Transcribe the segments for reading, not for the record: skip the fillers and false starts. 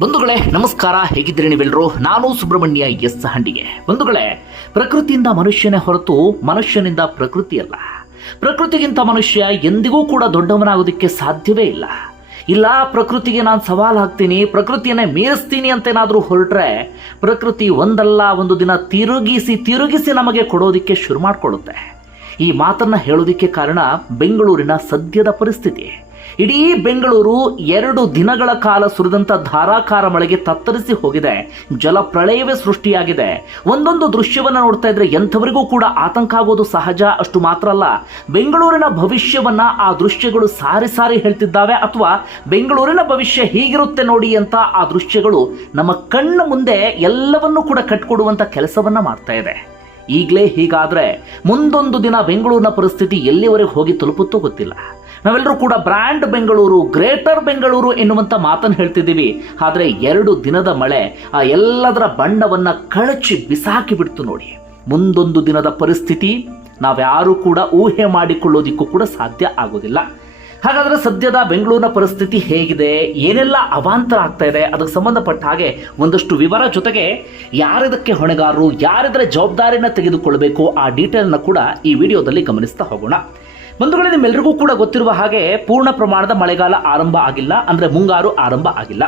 ಬಂಧುಗಳೇ ನಮಸ್ಕಾರ, ಹೇಗಿದ್ದೀರಿ ನೀವೆಲ್ಲರೂ? ನಾನು ಸುಬ್ರಹ್ಮಣ್ಯ ಎಸ್ ಹಂಡಿಗೆ. ಬಂಧುಗಳೇ, ಪ್ರಕೃತಿಯಿಂದ ಮನುಷ್ಯನೇ ಹೊರತು ಮನುಷ್ಯನಿಂದ ಪ್ರಕೃತಿ ಅಲ್ಲ. ಪ್ರಕೃತಿಗಿಂತ ಮನುಷ್ಯ ಎಂದಿಗೂ ಕೂಡ ದೊಡ್ಡವನಾಗೋದಕ್ಕೆ ಸಾಧ್ಯವೇ ಇಲ್ಲ. ಇಲ್ಲ, ಪ್ರಕೃತಿಗೆ ನಾನು ಸವಾಲು ಹಾಕ್ತೀನಿ, ಪ್ರಕೃತಿಯನ್ನೇ ಮೀರಿಸ್ತೀನಿ ಅಂತ ಏನಾದರೂ ಹೊರಟ್ರೆ ಪ್ರಕೃತಿ ಒಂದಲ್ಲ ಒಂದು ದಿನ ತಿರುಗಿಸಿ ನಮಗೆ ಕೊಡೋದಕ್ಕೆ ಶುರು ಮಾಡಿಕೊಳ್ಳುತ್ತೆ. ಈ ಮಾತನ್ನ ಹೇಳೋದಕ್ಕೆ ಕಾರಣ ಬೆಂಗಳೂರಿನ ಸದ್ಯದ ಪರಿಸ್ಥಿತಿ. ಇಡೀ ಬೆಂಗಳೂರು 2 ದಿನಗಳ ಕಾಲ ಸುರಿದಂಥ ಧಾರಾಕಾರ ಮಳೆಗೆ ತತ್ತರಿಸಿ ಹೋಗಿದೆ. ಜಲಪ್ರಳಯವೇ ಸೃಷ್ಟಿಯಾಗಿದೆ. ಒಂದೊಂದು ದೃಶ್ಯವನ್ನು ನೋಡ್ತಾ ಇದ್ರೆ ಎಂಥವರಿಗೂ ಕೂಡ ಆತಂಕ ಆಗೋದು ಸಹಜ. ಅಷ್ಟು ಮಾತ್ರ ಅಲ್ಲ, ಬೆಂಗಳೂರಿನ ಭವಿಷ್ಯವನ್ನ ಆ ದೃಶ್ಯಗಳು ಸಾರಿ ಹೇಳ್ತಿದ್ದಾವೆ. ಅಥವಾ ಬೆಂಗಳೂರಿನ ಭವಿಷ್ಯ ಹೀಗಿರುತ್ತೆ ನೋಡಿ ಅಂತ ಆ ದೃಶ್ಯಗಳು ನಮ್ಮ ಕಣ್ಣು ಮುಂದೆ ಎಲ್ಲವನ್ನೂ ಕೂಡ ಕಟ್ಕೊಡುವಂತ ಕೆಲಸವನ್ನ ಮಾಡ್ತಾ ಇದೆ. ಈಗಲೇ ಹೀಗಾದ್ರೆ ಮುಂದೊಂದು ದಿನ ಬೆಂಗಳೂರಿನ ಪರಿಸ್ಥಿತಿ ಎಲ್ಲಿವರೆಗೆ ಹೋಗಿ ತಲುಪುತ್ತೋ ಗೊತ್ತಿಲ್ಲ. ನಾವೆಲ್ಲರೂ ಕೂಡ ಬ್ರ್ಯಾಂಡ್ ಬೆಂಗಳೂರು, ಗ್ರೇಟರ್ ಬೆಂಗಳೂರು ಎನ್ನುವಂತ ಮಾತನ್ನು ಹೇಳ್ತಿದ್ದೀವಿ. ಆದರೆ 2 ದಿನದ ಮಳೆ ಆ ಎಲ್ಲದರ ಬಣ್ಣವನ್ನ ಕಳಚಿ ಬಿಸಾಕಿ ಬಿಡ್ತು ನೋಡಿ. ಮುಂದೊಂದು ದಿನದ ಪರಿಸ್ಥಿತಿ ನಾವ್ಯಾರೂ ಕೂಡ ಊಹೆ ಮಾಡಿಕೊಳ್ಳೋದಿಕ್ಕೂ ಕೂಡ ಸಾಧ್ಯ ಆಗೋದಿಲ್ಲ. ಹಾಗಾದ್ರೆ ಸದ್ಯದ ಬೆಂಗಳೂರಿನ ಪರಿಸ್ಥಿತಿ ಹೇಗಿದೆ, ಏನೆಲ್ಲ ಅವಾಂತರ ಆಗ್ತಾ ಇದೆ, ಅದಕ್ಕೆ ಸಂಬಂಧಪಟ್ಟ ಹಾಗೆ ಒಂದಷ್ಟು ವಿವರ, ಜೊತೆಗೆ ಯಾರಿದಕ್ಕೆ ಹೊಣೆಗಾರರು, ಯಾರಿದರ ಜವಾಬ್ದಾರಿನ ತೆಗೆದುಕೊಳ್ಬೇಕು, ಆ ಡೀಟೇಲ್ನ ಕೂಡ ಈ ವಿಡಿಯೋದಲ್ಲಿ ಗಮನಿಸ್ತಾ ಹೋಗೋಣ. ಬಂಧುಗಳೇ, ನಿಮ್ಮೆಲ್ಲರಿಗೂ ಕೂಡ ಗೊತ್ತಿರುವ ಹಾಗೆ ಪೂರ್ಣ ಪ್ರಮಾಣದ ಮಳೆಗಾಲ ಆರಂಭ ಆಗಿಲ್ಲ, ಅಂದ್ರೆ ಮುಂಗಾರು ಆರಂಭ ಆಗಿಲ್ಲ.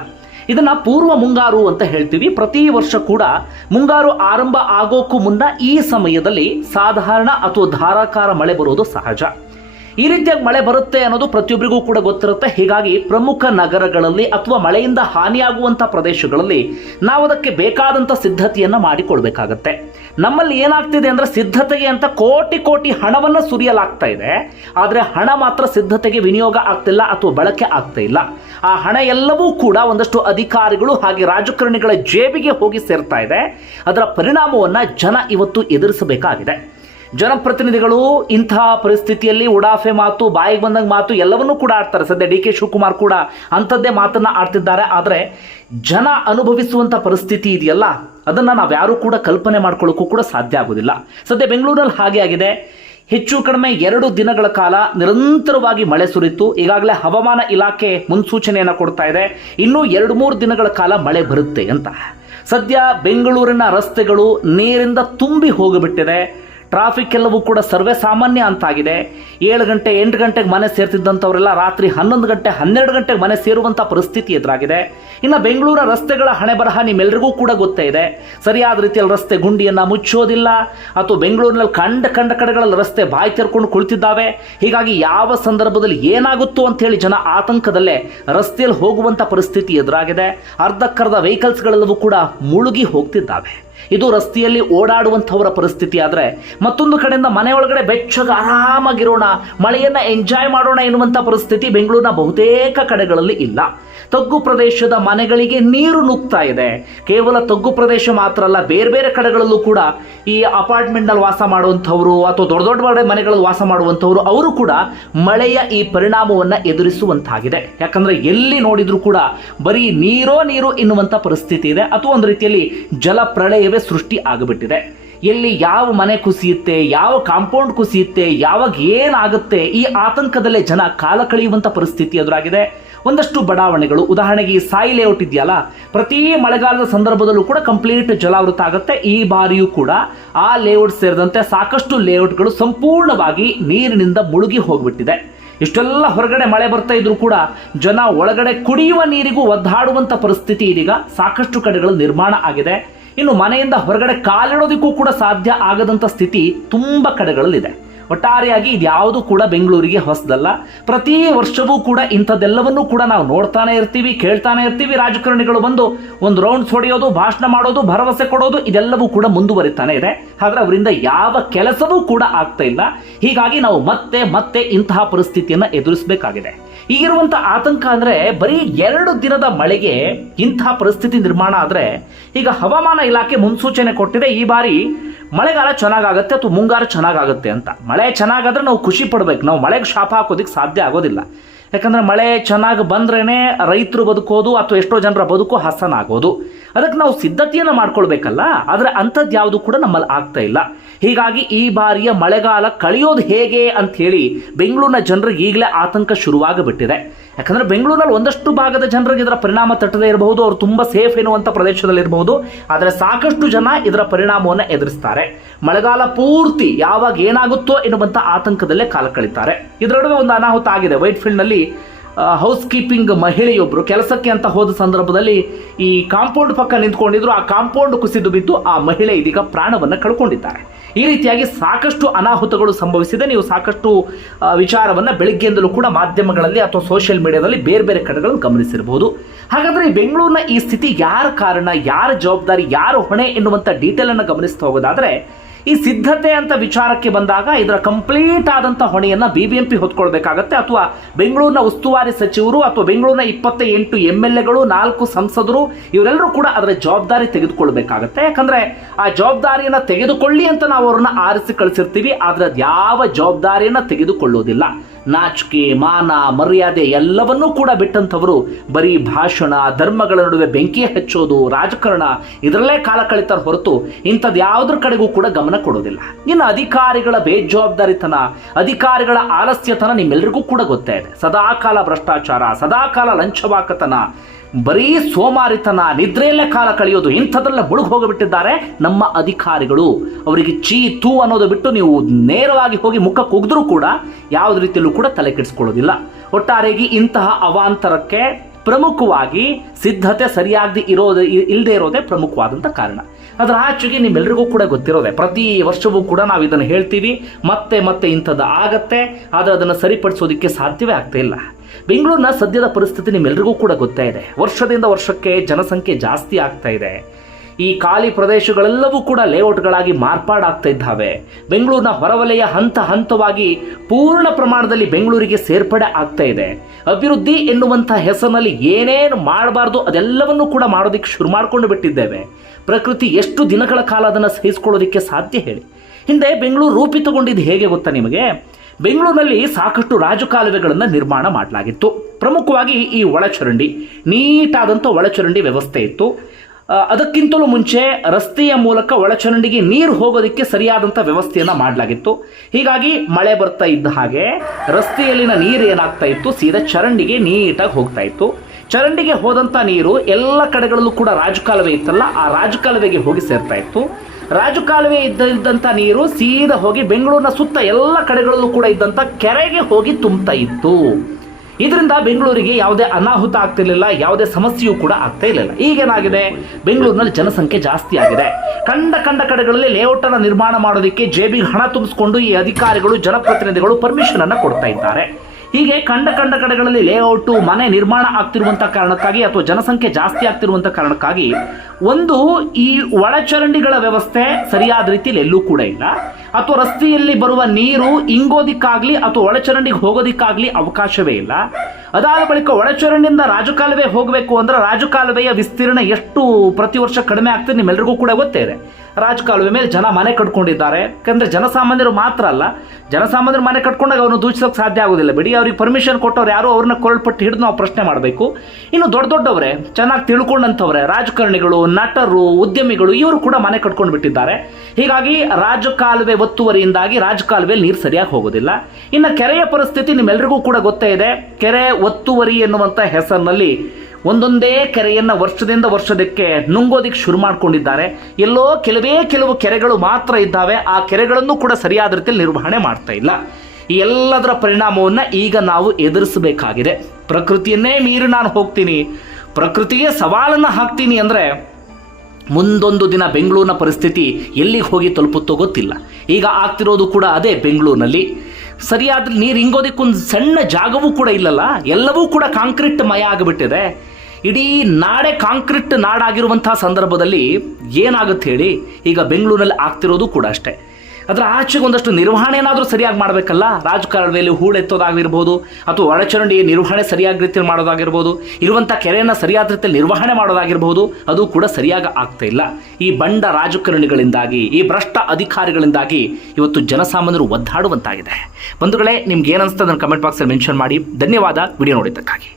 ಇದನ್ನ ಪೂರ್ವ ಮುಂಗಾರು ಅಂತ ಹೇಳ್ತೀವಿ. ಪ್ರತಿ ವರ್ಷ ಕೂಡ ಮುಂಗಾರು ಆರಂಭ ಆಗೋಕ್ಕೂ ಮುನ್ನ ಈ ಸಮಯದಲ್ಲಿ ಸಾಧಾರಣ ಅಥವಾ ಧಾರಾಕಾರ ಮಳೆ ಬರೋದು ಸಹಜ. ಈ ರೀತಿಯಾಗಿ ಮಳೆ ಬರುತ್ತೆ ಅನ್ನೋದು ಪ್ರತಿಯೊಬ್ಬರಿಗೂ ಕೂಡ ಗೊತ್ತಿರುತ್ತೆ. ಹೀಗಾಗಿ ಪ್ರಮುಖ ನಗರಗಳಲ್ಲಿ ಅಥವಾ ಮಳೆಯಿಂದ ಹಾನಿಯಾಗುವಂಥ ಪ್ರದೇಶಗಳಲ್ಲಿ ನಾವು ಅದಕ್ಕೆ ಬೇಕಾದಂಥ ಸಿದ್ಧತೆಯನ್ನು ಮಾಡಿಕೊಳ್ಬೇಕಾಗತ್ತೆ. ನಮ್ಮಲ್ಲಿ ಏನಾಗ್ತಿದೆ ಅಂದ್ರೆ ಸಿದ್ಧತೆಗೆ ಅಂತ ಕೋಟಿ ಹಣವನ್ನು ಸುರಿಯಲಾಗ್ತಾ ಇದೆ. ಆದರೆ ಹಣ ಮಾತ್ರ ಸಿದ್ಧತೆಗೆ ವಿನಿಯೋಗ ಆಗ್ತಿಲ್ಲ ಅಥವಾ ಬಳಕೆ ಆಗ್ತಾ ಇಲ್ಲ. ಆ ಹಣ ಎಲ್ಲವೂ ಕೂಡ ಒಂದಷ್ಟು ಅಧಿಕಾರಿಗಳು ಹಾಗೆ ರಾಜಕಾರಣಿಗಳ ಜೇಬಿಗೆ ಹೋಗಿ ಸೇರ್ತಾ ಇದೆ. ಅದರ ಪರಿಣಾಮವನ್ನು ಜನ ಇವತ್ತು ಎದುರಿಸಬೇಕಾಗಿದೆ. ಜನಪ್ರತಿನಿಧಿಗಳು ಇಂತಹ ಪರಿಸ್ಥಿತಿಯಲ್ಲಿ ಉಡಾಫೆ ಮಾತು, ಬಾಯಿಗೆ ಬಂದಂಗೆ ಮಾತು ಎಲ್ಲವನ್ನೂ ಕೂಡ ಆಡ್ತಾರೆ. ಸದ್ಯ ಡಿ ಕೆ ಶಿವಕುಮಾರ್ ಕೂಡ ಅಂಥದ್ದೇ ಮಾತನ್ನ ಆಡ್ತಿದ್ದಾರೆ. ಆದರೆ ಜನ ಅನುಭವಿಸುವಂಥ ಪರಿಸ್ಥಿತಿ ಇದೆಯಲ್ಲ, ಅದನ್ನು ನಾವ್ಯಾರೂ ಕೂಡ ಕಲ್ಪನೆ ಮಾಡ್ಕೊಳ್ಳೋಕ್ಕೂ ಕೂಡ ಸಾಧ್ಯ ಆಗೋದಿಲ್ಲ. ಸದ್ಯ ಬೆಂಗಳೂರಲ್ಲಿ ಹಾಗೆ ಆಗಿದೆ. ಹೆಚ್ಚು ಕಡಿಮೆ 2 ದಿನಗಳ ಕಾಲ ನಿರಂತರವಾಗಿ ಮಳೆ ಸುರಿತು. ಈಗಾಗಲೇ ಹವಾಮಾನ ಇಲಾಖೆ ಮುನ್ಸೂಚನೆಯನ್ನು ಕೊಡ್ತಾ ಇದೆ, ಇನ್ನೂ 2-3 ದಿನಗಳ ಕಾಲ ಮಳೆ ಬರುತ್ತೆ ಅಂತ. ಸದ್ಯ ಬೆಂಗಳೂರಿನ ರಸ್ತೆಗಳು ನೀರಿಂದ ತುಂಬಿ ಹೋಗಿಬಿಟ್ಟಿದೆ. ಟ್ರಾಫಿಕ್ ಎಲ್ಲವೂ ಕೂಡ ಸರ್ವೇ ಸಾಮಾನ್ಯ ಅಂತಾಗಿದೆ. 7 ಗಂಟೆ 8 ಗಂಟೆಗೆ ಮನೆ ಸೇರ್ತಿದ್ದಂಥವರೆಲ್ಲ ರಾತ್ರಿ 11 ಗಂಟೆ 12 ಗಂಟೆಗೆ ಮನೆ ಸೇರುವಂಥ ಪರಿಸ್ಥಿತಿ ಎದುರಾಗಿದೆ. ಇನ್ನು ಬೆಂಗಳೂರ ರಸ್ತೆಗಳ ಹಣೆ ಬರಹ ನಿಮ್ಮೆಲ್ಲರಿಗೂ ಕೂಡ ಗೊತ್ತೇ ಇದೆ. ಸರಿಯಾದ ರೀತಿಯಲ್ಲಿ ರಸ್ತೆ ಗುಂಡಿಯನ್ನು ಮುಚ್ಚೋದಿಲ್ಲ, ಅಥವಾ ಬೆಂಗಳೂರಿನಲ್ಲಿ ಕಂಡ ಕಡೆಗಳಲ್ಲಿ ರಸ್ತೆ ಬಾಯಿ ತೆರ್ಕೊಂಡು ಕುಳಿತಿದ್ದಾವೆ. ಹೀಗಾಗಿ ಯಾವ ಸಂದರ್ಭದಲ್ಲಿ ಏನಾಗುತ್ತೋ ಅಂತ ಹೇಳಿ ಜನ ಆತಂಕದಲ್ಲೇ ರಸ್ತೆಯಲ್ಲಿ ಹೋಗುವಂಥ ಪರಿಸ್ಥಿತಿ ಎದುರಾಗಿದೆ. ಅರ್ಧಕ್ಕರ್ಧ ವೆಹಿಕಲ್ಸ್ಗಳೆಲ್ಲವೂ ಕೂಡ ಮುಳುಗಿ ಹೋಗ್ತಿದ್ದಾವೆ. ಇದು ರಸ್ತೆಯಲ್ಲಿ ಓಡಾಡುವಂಥವರ ಪರಿಸ್ಥಿತಿ. ಆದರೆ ಮತ್ತೊಂದು ಕಡೆಯಿಂದ ಮನೆಯೊಳಗಡೆ ಬೆಚ್ಚಗೆ ಆರಾಮಾಗಿರೋಣ, ಮಳೆಯನ್ನ ಎಂಜಾಯ್ ಮಾಡೋಣ ಎನ್ನುವಂಥ ಪರಿಸ್ಥಿತಿ ಬೆಂಗಳೂರಿನ ಬಹುತೇಕ ಕಡೆಗಳಲ್ಲಿ ಇಲ್ಲ. ತಗ್ಗು ಪ್ರದೇಶದ ಮನೆಗಳಿಗೆ ನೀರು ನುಗ್ತಾ ಇದೆ. ಕೇವಲ ತಗ್ಗು ಪ್ರದೇಶ ಮಾತ್ರ ಅಲ್ಲ, ಬೇರೆ ಕಡೆಗಳಲ್ಲೂ ಕೂಡ ಈ ಅಪಾರ್ಟ್ಮೆಂಟ್ನಲ್ಲಿ ವಾಸ ಮಾಡುವಂಥವ್ರು ಅಥವಾ ದೊಡ್ಡ ಮನೆಗಳಲ್ಲಿ ವಾಸ ಮಾಡುವಂಥವ್ರು ಅವರು ಕೂಡ ಮಳೆಯ ಈ ಪರಿಣಾಮವನ್ನು ಎದುರಿಸುವಂತಾಗಿದೆ. ಯಾಕಂದ್ರೆ ಎಲ್ಲಿ ನೋಡಿದ್ರು ಕೂಡ ಬರೀ ನೀರು ಎನ್ನುವಂಥ ಪರಿಸ್ಥಿತಿ ಇದೆ, ಅಥವಾ ಒಂದು ರೀತಿಯಲ್ಲಿ ಜಲ ಪ್ರಳಯವೇ ಸೃಷ್ಟಿ ಆಗಿಬಿಟ್ಟಿದೆ. ಎಲ್ಲಿ ಯಾವ ಮನೆ ಕುಸಿಯುತ್ತೆ, ಯಾವ ಕಾಂಪೌಂಡ್ ಕುಸಿಯುತ್ತೆ, ಯಾವಾಗ ಏನಾಗುತ್ತೆ, ಈ ಆತಂಕದಲ್ಲೇ ಜನ ಕಾಲ ಕಳೆಯುವಂಥ ಪರಿಸ್ಥಿತಿ ಎದುರಾಗಿದೆ. ಒಂದಷ್ಟು ಬಡಾವಣೆಗಳು, ಉದಾಹರಣೆಗೆ ಈ ಸಾಯಿ ಲೇಔಟ್ ಇದೆಯಲ್ಲ, ಪ್ರತಿ ಮಳೆಗಾಲದ ಸಂದರ್ಭದಲ್ಲೂ ಕೂಡ ಕಂಪ್ಲೀಟ್ ಜಲಾವೃತ ಆಗುತ್ತೆ. ಈ ಬಾರಿಯೂ ಕೂಡ ಆ ಲೇಔಟ್ ಸೇರಿದಂತೆ ಸಾಕಷ್ಟು ಲೇಔಟ್ಗಳು ಸಂಪೂರ್ಣವಾಗಿ ನೀರಿನಿಂದ ಮುಳುಗಿ ಹೋಗ್ಬಿಟ್ಟಿದೆ. ಇಷ್ಟೆಲ್ಲ ಹೊರಗಡೆ ಮಳೆ ಬರ್ತಾ ಇದ್ರು ಕೂಡ ಜನ ಒಳಗಡೆ ಕುಡಿಯುವ ನೀರಿಗೂ ಒದ್ದಾಡುವಂಥ ಪರಿಸ್ಥಿತಿ ಇದೀಗ ಸಾಕಷ್ಟು ಕಡೆಗಳು ನಿರ್ಮಾಣ ಆಗಿದೆ. ಇನ್ನು ಮನೆಯಿಂದ ಹೊರಗಡೆ ಕಾಲಿಡೋದಕ್ಕೂ ಕೂಡ ಸಾಧ್ಯ ಆಗದಂಥ ಸ್ಥಿತಿ ತುಂಬ ಕಡೆಗಳಲ್ಲಿದೆ. ಒಟ್ಟಾರೆಯಾಗಿ ಇದ್ಯಾವುದು ಕೂಡ ಬೆಂಗಳೂರಿಗೆ ಹೊಸದಲ್ಲ. ಪ್ರತಿ ವರ್ಷವೂ ಕೂಡ ಇಂಥದ್ದೆಲ್ಲವನ್ನೂ ಕೂಡ ನಾವು ನೋಡ್ತಾನೆ ಇರ್ತೀವಿ, ಕೇಳ್ತಾನೆ ಇರ್ತೀವಿ. ರಾಜಕಾರಣಿಗಳು ಬಂದು ಒಂದು ರೌಂಡ್ಸ್ ಹೊಡೆಯೋದು, ಭಾಷಣ ಮಾಡೋದು, ಭರವಸೆ ಕೊಡೋದು, ಇದೆಲ್ಲವೂ ಕೂಡ ಮುಂದುವರಿತಾನೆ ಇದೆ. ಆದರೆ ಅವರಿಂದ ಯಾವ ಕೆಲಸವೂ ಕೂಡ ಆಗ್ತಾ ಇಲ್ಲ. ಹೀಗಾಗಿ ನಾವು ಮತ್ತೆ ಇಂತಹ ಪರಿಸ್ಥಿತಿಯನ್ನು ಎದುರಿಸಬೇಕಾಗಿದೆ. ಈಗಿರುವಂಥ ಆತಂಕ ಅಂದರೆ ಬರೀ 2 ದಿನದ ಮಳೆಗೆ ಇಂತಹ ಪರಿಸ್ಥಿತಿ ನಿರ್ಮಾಣ ಆದರೆ, ಈಗ ಹವಾಮಾನ ಇಲಾಖೆ ಮುನ್ಸೂಚನೆ ಕೊಟ್ಟಿದೆ, ಈ ಬಾರಿ ಮಳೆಗಾಲ ಚೆನ್ನಾಗಾಗುತ್ತೆ ಅಥವಾ ಮುಂಗಾರು ಚೆನ್ನಾಗಾಗುತ್ತೆ ಅಂತ. ಮಳೆ ಚೆನ್ನಾಗಾದ್ರೆ ನಾವು ಖುಷಿ ಪಡ್ಬೇಕು, ನಾವು ಮಳೆಗೆ ಶಾಪ ಹಾಕೋದಕ್ಕೆ ಸಾಧ್ಯ ಆಗೋದಿಲ್ಲ. ಯಾಕಂದರೆ ಮಳೆ ಚೆನ್ನಾಗಿ ಬಂದ್ರೇ ರೈತರು ಬದುಕೋದು ಅಥವಾ ಎಷ್ಟೋ ಜನರ ಬದುಕು ಹಸನಾಗೋದು. ಅದಕ್ಕೆ ನಾವು ಸಿದ್ಧತೆಯನ್ನು ಮಾಡ್ಕೊಳ್ಬೇಕಲ್ಲ. ಆದರೆ ಅಂಥದ್ದು ಯಾವುದು ಕೂಡ ನಮ್ಮಲ್ಲಿ ಆಗ್ತಾ ಇಲ್ಲ. ಹೀಗಾಗಿ ಈ ಬಾರಿಯ ಮಳೆಗಾಲ ಕಳೆಯೋದು ಹೇಗೆ ಅಂತ ಹೇಳಿ ಬೆಂಗಳೂರಿನ ಜನರಿಗೆ ಈಗಲೇ ಆತಂಕ ಶುರುವಾಗಬಿಟ್ಟಿದೆ. ಯಾಕಂದರೆ ಬೆಂಗಳೂರಿನಲ್ಲಿ ಒಂದಷ್ಟು ಭಾಗದ ಜನರಿಗೆ ಇದರ ಪರಿಣಾಮ ತಟ್ಟದೇ ಇರಬಹುದು, ಅವರು ತುಂಬ ಸೇಫ್ ಎನ್ನುವಂಥ ಪ್ರದೇಶದಲ್ಲಿ ಇರಬಹುದು. ಆದರೆ ಸಾಕಷ್ಟು ಜನ ಇದರ ಪರಿಣಾಮವನ್ನು ಎದುರಿಸ್ತಾರೆ. ಮಳೆಗಾಲ ಪೂರ್ತಿ ಯಾವಾಗ ಏನಾಗುತ್ತೋ ಎನ್ನುವಂಥ ಆತಂಕದಲ್ಲೇ ಕಾಲ ಕಳೀತಾರೆ. ಇದರೊಳಗೆ ಒಂದು ಅನಾಹುತ ಆಗಿದೆ. ವೈಟ್ಫೀಲ್ಡ್ನಲ್ಲಿ ಹೌಸ್ ಕೀಪಿಂಗ್ ಮಹಿಳೆಯೊಬ್ಬರು ಕೆಲಸಕ್ಕೆ ಅಂತ ಹೋದ ಸಂದರ್ಭದಲ್ಲಿ ಈ ಕಾಂಪೌಂಡ್ ಪಕ್ಕ ನಿಂತ್ಕೊಂಡಿದ್ರು. ಆ ಕಾಂಪೌಂಡ್ ಕುಸಿದು ಬಿದ್ದು ಆ ಮಹಿಳೆ ಇದೀಗ ಪ್ರಾಣವನ್ನು ಕಳ್ಕೊಂಡಿದ್ದಾರೆ. ಈ ರೀತಿಯಾಗಿ ಸಾಕಷ್ಟು ಅನಾಹುತಗಳು ಸಂಭವಿಸಿದೆ. ನೀವು ಸಾಕಷ್ಟು ವಿಚಾರವನ್ನು ಬೆಳಿಗ್ಗೆಯಿಂದಲೂ ಕೂಡ ಮಾಧ್ಯಮಗಳಲ್ಲಿ ಅಥವಾ ಸೋಷಿಯಲ್ ಮೀಡಿಯಾದಲ್ಲಿ ಬೇರೆ ಬೇರೆ ಕಡೆಗಳನ್ನು ಗಮನಿಸಿರಬಹುದು. ಹಾಗಾದರೆ ಈ ಬೆಂಗಳೂರಿನ ಈ ಸ್ಥಿತಿ ಯಾರ ಕಾರಣ, ಯಾರ ಜವಾಬ್ದಾರಿ, ಯಾರು ಹೊಣೆ ಎನ್ನುವಂಥ ಡೀಟೇಲ್ ಅನ್ನು ಗಮನಿಸ್ತಾ ಹೋಗೋದಾದ್ರೆ, ಈ ಸಿದ್ಧತೆ ಅಂತ ವಿಚಾರಕ್ಕೆ ಬಂದಾಗ ಇದರ ಕಂಪ್ಲೀಟ್ ಆದಂಥ ಹೊಣೆಯನ್ನು BBMP ಹೊತ್ಕೊಳ್ಬೇಕಾಗತ್ತೆ, ಅಥವಾ ಬೆಂಗಳೂರಿನ ಉಸ್ತುವಾರಿ ಸಚಿವರು ಅಥವಾ ಬೆಂಗಳೂರಿನ 28 MLAಗಳು, 4 ಸಂಸದರು ಇವರೆಲ್ಲರೂ ಕೂಡ ಅದರ ಜವಾಬ್ದಾರಿ ತೆಗೆದುಕೊಳ್ಬೇಕಾಗತ್ತೆ. ಯಾಕಂದ್ರೆ ಆ ಜವಾಬ್ದಾರಿಯನ್ನು ತೆಗೆದುಕೊಳ್ಳಿ ಅಂತ ನಾವು ಅವ್ರನ್ನ ಆರಿಸಿ ಕಳಿಸಿರ್ತೀವಿ, ಆದರೆ ಅದು ಯಾವ ಜವಾಬ್ದಾರಿಯನ್ನು ತೆಗೆದುಕೊಳ್ಳೋದಿಲ್ಲ. ನಾಚಿಕೆ, ಮಾನ, ಮರ್ಯಾದೆ ಎಲ್ಲವನ್ನೂ ಕೂಡ ಬಿಟ್ಟಂಥವರು ಬರೀ ಭಾಷಣ, ಧರ್ಮಗಳ ನಡುವೆ ಬೆಂಕಿ ಹಚ್ಚೋದು, ರಾಜಕಾರಣ ಇದರಲ್ಲೇ ಕಾಲ ಕಳೀತಾರೆ ಹೊರತು ಇಂಥದ್ದು ಯಾವುದ್ರ ಕಡೆಗೂ ಕೂಡ ಗಮನ ಕೊಡೋದಿಲ್ಲ. ಇನ್ನು ಅಧಿಕಾರಿಗಳ ಬೇಜವಾಬ್ದಾರಿತನ, ಅಧಿಕಾರಿಗಳ ಆಲಸ್ಯತನ ನಿಮ್ಮೆಲ್ಲರಿಗೂ ಕೂಡ ಗೊತ್ತೇ ಇದೆ. ಸದಾಕಾಲ ಭ್ರಷ್ಟಾಚಾರ, ಸದಾಕಾಲ ಲಂಚವಾಕತನ, ಬರೀ ಸೋಮಾರಿತನ, ನಿದ್ರೆಯಲ್ಲೇ ಕಾಲ ಕಳೆಯೋದು, ಇಂಥದ್ರಲ್ಲೇ ಮುಳುಗಿ ಹೋಗಿಬಿಟ್ಟಿದ್ದಾರೆ ನಮ್ಮ ಅಧಿಕಾರಿಗಳು. ಅವರಿಗೆ ಚೀ ತೂ ಅನ್ನೋದು ಬಿಟ್ಟು ನೀವು ನೇರವಾಗಿ ಹೋಗಿ ಮುಖಕ್ಕೆ ಉಗಿದ್ರೂ ಕೂಡ ಯಾವುದೇ ರೀತಿಯಲ್ಲೂ ಕೂಡ ತಲೆ ಕೆಡಿಸ್ಕೊಳ್ಳೋದಿಲ್ಲ. ಒಟ್ಟಾರೆಯಾಗಿ ಇಂತಹ ಅವಾಂತರಕ್ಕೆ ಪ್ರಮುಖವಾಗಿ ಸಿದ್ಧತೆ ಸರಿಯಾಗಿ ಇಲ್ಲದೆ ಇರೋದೇ ಪ್ರಮುಖವಾದಂಥ ಕಾರಣ. ಅದರ ಆಚೆಗೆ ನಿಮ್ಮೆಲ್ಲರಿಗೂ ಕೂಡ ಗೊತ್ತಿರೋದೆ, ಪ್ರತಿ ವರ್ಷವೂ ಕೂಡ ನಾವು ಇದನ್ನು ಹೇಳ್ತೀವಿ, ಮತ್ತೆ ಮತ್ತೆ ಇಂಥದ್ದು ಆಗತ್ತೆ, ಆದರೆ ಅದನ್ನು ಸರಿಪಡಿಸೋದಕ್ಕೆ ಸಾಧ್ಯವೇ ಆಗ್ತಾ ಇಲ್ಲ. ಬೆಂಗಳೂರಿನ ಸದ್ಯದ ಪರಿಸ್ಥಿತಿ ನಿಮ್ಮೆಲ್ಲರಿಗೂ ಕೂಡ ಗೊತ್ತೇ ಇದೆ. ವರ್ಷದಿಂದ ವರ್ಷಕ್ಕೆ ಜನಸಂಖ್ಯೆ ಜಾಸ್ತಿ ಆಗ್ತಾ ಇದೆ. ಈ ಖಾಲಿ ಪ್ರದೇಶಗಳೆಲ್ಲವೂ ಕೂಡ ಲೇಔಟ್ಗಳಾಗಿ ಮಾರ್ಪಾಡಾಗ್ತಾ ಇದ್ದಾವೆ. ಬೆಂಗಳೂರಿನ ಹೊರವಲಯ ಹಂತ ಹಂತವಾಗಿ ಪೂರ್ಣ ಪ್ರಮಾಣದಲ್ಲಿ ಬೆಂಗಳೂರಿಗೆ ಸೇರ್ಪಡೆ ಆಗ್ತಾ ಇದೆ. ಅಭಿವೃದ್ಧಿ ಎನ್ನುವಂಥ ಹೆಸರಿನಲ್ಲಿ ಏನೇನು ಮಾಡಬಾರ್ದು ಅದೆಲ್ಲವನ್ನೂ ಕೂಡ ಮಾಡೋದಕ್ಕೆ ಶುರು ಮಾಡಿಕೊಂಡು ಬಿಟ್ಟಿದ್ದೇವೆ. ಪ್ರಕೃತಿ ಎಷ್ಟು ದಿನಗಳ ಕಾಲ ಅದನ್ನು ಸಹಿಸಿಕೊಳ್ಳೋದಕ್ಕೆ ಸಾಧ್ಯ ಹೇಳಿ? ಹಿಂದೆ ಬೆಂಗಳೂರು ರೂಪಿತಗೊಂಡಿದ್ದು ಹೇಗೆ ಗೊತ್ತಾ ನಿಮಗೆ? ಬೆಂಗಳೂರಿನಲ್ಲಿ ಸಾಕಷ್ಟು ರಾಜಕಾಲುವೆಗಳನ್ನು ನಿರ್ಮಾಣ ಮಾಡಲಾಗಿತ್ತು. ಪ್ರಮುಖವಾಗಿ ಈ ಒಳಚರಂಡಿ, ನೀಟಾದಂಥ ಒಳಚರಂಡಿ ವ್ಯವಸ್ಥೆ ಇತ್ತು. ಅದಕ್ಕಿಂತಲೂ ಮುಂಚೆ ರಸ್ತೆಯ ಮೂಲಕ ಒಳಚರಂಡಿಗೆ ನೀರು ಹೋಗೋದಕ್ಕೆ ಸರಿಯಾದಂಥ ವ್ಯವಸ್ಥೆಯನ್ನು ಮಾಡಲಾಗಿತ್ತು. ಹೀಗಾಗಿ ಮಳೆ ಬರ್ತಾ ಇದ್ದ ಹಾಗೆ ರಸ್ತೆಯಲ್ಲಿನ ನೀರು ಏನಾಗ್ತಾ ಇತ್ತು, ಸೀದಾ ಚರಂಡಿಗೆ ನೀಟಾಗಿ ಹೋಗ್ತಾ ಇತ್ತು. ಚರಂಡಿಗೆ ಹೋದಂಥ ನೀರು ಎಲ್ಲ ಕಡೆಗಳಲ್ಲೂ ಕೂಡ ರಾಜಕಾಲುವೆ ಇತ್ತಲ್ಲ, ಆ ರಾಜಕಾಲುವೆಗೆ ಹೋಗಿ ಸೇರ್ತಾ ಇತ್ತು. ರಾಜಕಾಲುವೆ ಇದ್ದಂಥ ನೀರು ಸೀದಾ ಹೋಗಿ ಬೆಂಗಳೂರಿನ ಸುತ್ತ ಎಲ್ಲ ಕಡೆಗಳಲ್ಲೂ ಕೂಡ ಇದ್ದಂಥ ಕೆರೆಗೆ ಹೋಗಿ ತುಂಬ್ತಾ ಇತ್ತು. ಇದರಿಂದ ಬೆಂಗಳೂರಿಗೆ ಯಾವುದೇ ಅನಾಹುತ ಆಗ್ತಿರ್ಲಿಲ್ಲ, ಯಾವುದೇ ಸಮಸ್ಯೆಯೂ ಕೂಡ ಆಗ್ತಾ ಇರಲಿಲ್ಲ. ಈಗೇನಾಗಿದೆ, ಬೆಂಗಳೂರಿನಲ್ಲಿ ಜನಸಂಖ್ಯೆ ಜಾಸ್ತಿ ಆಗಿದೆ. ಕಂಡ ಕಡೆಗಳಲ್ಲಿ ಲೇಔಟ್ ಅನ್ನು ನಿರ್ಮಾಣ ಮಾಡೋದಕ್ಕೆ ಜೇಬಿಗೆ ಹಣ ತುಂಬಿಸ್ಕೊಂಡು ಈ ಅಧಿಕಾರಿಗಳು, ಜನಪ್ರತಿನಿಧಿಗಳು ಪರ್ಮಿಷನ್ ಅನ್ನು ಕೊಡ್ತಾ ಇದ್ದಾರೆ. ಹೀಗೆ ಕಂಡ ಕಡೆಗಳಲ್ಲಿ ಲೇಔಟು, ಮನೆ ನಿರ್ಮಾಣ ಆಗ್ತಿರುವಂಥ ಕಾರಣಕ್ಕಾಗಿ ಅಥವಾ ಜನಸಂಖ್ಯೆ ಜಾಸ್ತಿ ಆಗ್ತಿರುವಂಥ ಕಾರಣಕ್ಕಾಗಿ ಒಂದು ಈ ಒಳಚರಂಡಿಗಳ ವ್ಯವಸ್ಥೆ ಸರಿಯಾದ ರೀತಿಯಲ್ಲಿ ಎಲ್ಲೂ ಕೂಡ ಇಲ್ಲ, ಅಥವಾ ರಸ್ತೆಯಲ್ಲಿ ಬರುವ ನೀರು ಇಂಗೋದಿಕ್ಕಾಗಲಿ ಅಥವಾ ಒಳಚರಂಡಿಗೆ ಹೋಗೋದಿಕ್ಕಾಗಲಿ ಅವಕಾಶವೇ ಇಲ್ಲ. ಅದಾದ ಬಳಿಕ ಒಳಚರಂಡಿಯಿಂದ ರಾಜಕಾಲುವೆ ಹೋಗಬೇಕು ಅಂದ್ರೆ ರಾಜಕಾಲುವೆಯ ವಿಸ್ತೀರ್ಣ ಎಷ್ಟು ಪ್ರತಿ ವರ್ಷ ಕಡಿಮೆ ಆಗ್ತದೆ ನಿಮ್ಮೆಲ್ಲರಿಗೂ ಕೂಡ ಗೊತ್ತೇ ಇದೆ. ರಾಜಕಾಲುವೆ ಮೇಲೆ ಜನ ಮನೆ ಕಟ್ಕೊಂಡಿದ್ದಾರೆ. ಯಾಕಂದರೆ ಜನಸಾಮಾನ್ಯರು ಮಾತ್ರ ಅಲ್ಲ, ಜನಸಾಮಾನ್ಯರು ಮನೆ ಕಟ್ಕೊಂಡಾಗ ಅವ್ರನ್ನ ದೂಚಿಸೋಕೆ ಸಾಧ್ಯ ಆಗೋದಿಲ್ಲ. ಬಿಡಿ, ಅವ್ರಿಗೆ ಪರ್ಮಿಷನ್ ಕೊಟ್ಟವ್ರು ಯಾರು, ಅವ್ರನ್ನ ಕೊರಳ್ಪಟ್ಟು ಹಿಡಿದು ನಾವು ಪ್ರಶ್ನೆ ಮಾಡಬೇಕು. ಇನ್ನು ದೊಡ್ಡವರೇ, ಚೆನ್ನಾಗಿ ತಿಳ್ಕೊಂಡಂಥವ್ರೆ, ರಾಜಕಾರಣಿಗಳು, ನಟರು, ಉದ್ಯಮಿಗಳು, ಇವರು ಕೂಡ ಮನೆ ಕಟ್ಕೊಂಡು ಬಿಟ್ಟಿದ್ದಾರೆ. ಹೀಗಾಗಿ ರಾಜಕಾಲುವೆ ಒತ್ತುವರಿಯಿಂದಾಗಿ ರಾಜಕಾಲುವೆಯಲ್ಲಿ ನೀರು ಸರಿಯಾಗಿ ಹೋಗೋದಿಲ್ಲ. ಇನ್ನು ಕೆರೆಯ ಪರಿಸ್ಥಿತಿ ನಿಮ್ಮೆಲ್ಲರಿಗೂ ಕೂಡ ಗೊತ್ತೇ ಇದೆ. ಕೆರೆ ಒತ್ತುವರಿ ಎನ್ನುವಂಥ ಹೆಸರಿನಲ್ಲಿ ಒಂದೊಂದೇ ಕೆರೆಯನ್ನು ವರ್ಷದಿಂದ ವರ್ಷದಕ್ಕೆ ನುಂಗೋದಿಕ್ಕೆ ಶುರು ಮಾಡಿಕೊಂಡಿದ್ದಾರೆ. ಎಲ್ಲೋ ಕೆಲವು ಕೆರೆಗಳು ಮಾತ್ರ ಇದ್ದಾವೆ, ಆ ಕೆರೆಗಳನ್ನು ಕೂಡ ಸರಿಯಾದ ರೀತಿಯಲ್ಲಿ ನಿರ್ವಹಣೆ ಮಾಡ್ತಾ ಇಲ್ಲ. ಈ ಎಲ್ಲದರ ಪರಿಣಾಮವನ್ನು ಈಗ ನಾವು ಎದುರಿಸಬೇಕಾಗಿದೆ. ಪ್ರಕೃತಿಯನ್ನೇ ಮೀರಿ ನಾನು ಹೋಗ್ತೀನಿ, ಪ್ರಕೃತಿಗೆ ಸವಾಲನ್ನು ಹಾಕ್ತೀನಿ ಅಂದರೆ ಮುಂದೊಂದು ದಿನ ಬೆಂಗಳೂರಿನ ಪರಿಸ್ಥಿತಿ ಎಲ್ಲಿಗೆ ಹೋಗಿ ತಲುಪುತ್ತೋ ಗೊತ್ತಿಲ್ಲ. ಈಗ ಆಗ್ತಿರೋದು ಕೂಡ ಅದೇ. ಬೆಂಗಳೂರಿನಲ್ಲಿ ಸರಿಯಾದ ನೀರು ಇಂಗೋದಕ್ಕೊಂದು ಸಣ್ಣ ಜಾಗವೂ ಕೂಡ ಇಲ್ಲಲ್ಲ, ಎಲ್ಲವೂ ಕೂಡ ಕಾಂಕ್ರೀಟ್ ಮಯ ಆಗಿಬಿಟ್ಟಿದೆ. ಇಡೀ ನಾಡೇ ಕಾಂಕ್ರೀಟ್ ನಾಡಾಗಿರುವಂತಹ ಸಂದರ್ಭದಲ್ಲಿ ಏನಾಗುತ್ತೆ ಹೇಳಿ? ಈಗ ಬೆಂಗಳೂರಿನಲ್ಲಿ ಆಗ್ತಿರೋದು ಕೂಡ ಅಷ್ಟೇ. ಅದರ ಆಚೆಗೆ ಒಂದಷ್ಟು ನಿರ್ವಹಣೆ ಏನಾದರೂ ಸರಿಯಾಗಿ ಮಾಡಬೇಕಲ್ಲ. ರಾಜಕಾಲುವೆಯಲ್ಲಿ ಹೂಳೆತ್ತೋದಾಗಿರ್ಬೋದು, ಅಥವಾ ಒಳಚರಂಡಿ ನಿರ್ವಹಣೆ ಸರಿಯಾದ ರೀತಿಯಲ್ಲಿ ಮಾಡೋದಾಗಿರ್ಬೋದು, ಇರುವಂಥ ಕೆರೆಯನ್ನು ಸರಿಯಾದ ರೀತಿಯಲ್ಲಿ ನಿರ್ವಹಣೆ ಮಾಡೋದಾಗಿರ್ಬೋದು, ಅದು ಕೂಡ ಸರಿಯಾಗಿ ಆಗ್ತಾ ಇಲ್ಲ. ಈ ಬಂಡ ರಾಜಕಾರಣಿಗಳಿಂದಾಗಿ, ಈ ಭ್ರಷ್ಟ ಅಧಿಕಾರಿಗಳಿಂದಾಗಿ ಇವತ್ತು ಜನಸಾಮಾನ್ಯರು ಒದ್ದಾಡುವಂತಾಗಿದೆ. ಬಂಧುಗಳೇ, ನಿಮ್ಗೆ ಏನನ್ಸುತ್ತೆ ಅದನ್ನು ಕಮೆಂಟ್ ಬಾಕ್ಸಲ್ಲಿ ಮೆನ್ಷನ್ ಮಾಡಿ. ಧನ್ಯವಾದ ವಿಡಿಯೋ ನೋಡಿದ್ದಕ್ಕಾಗಿ.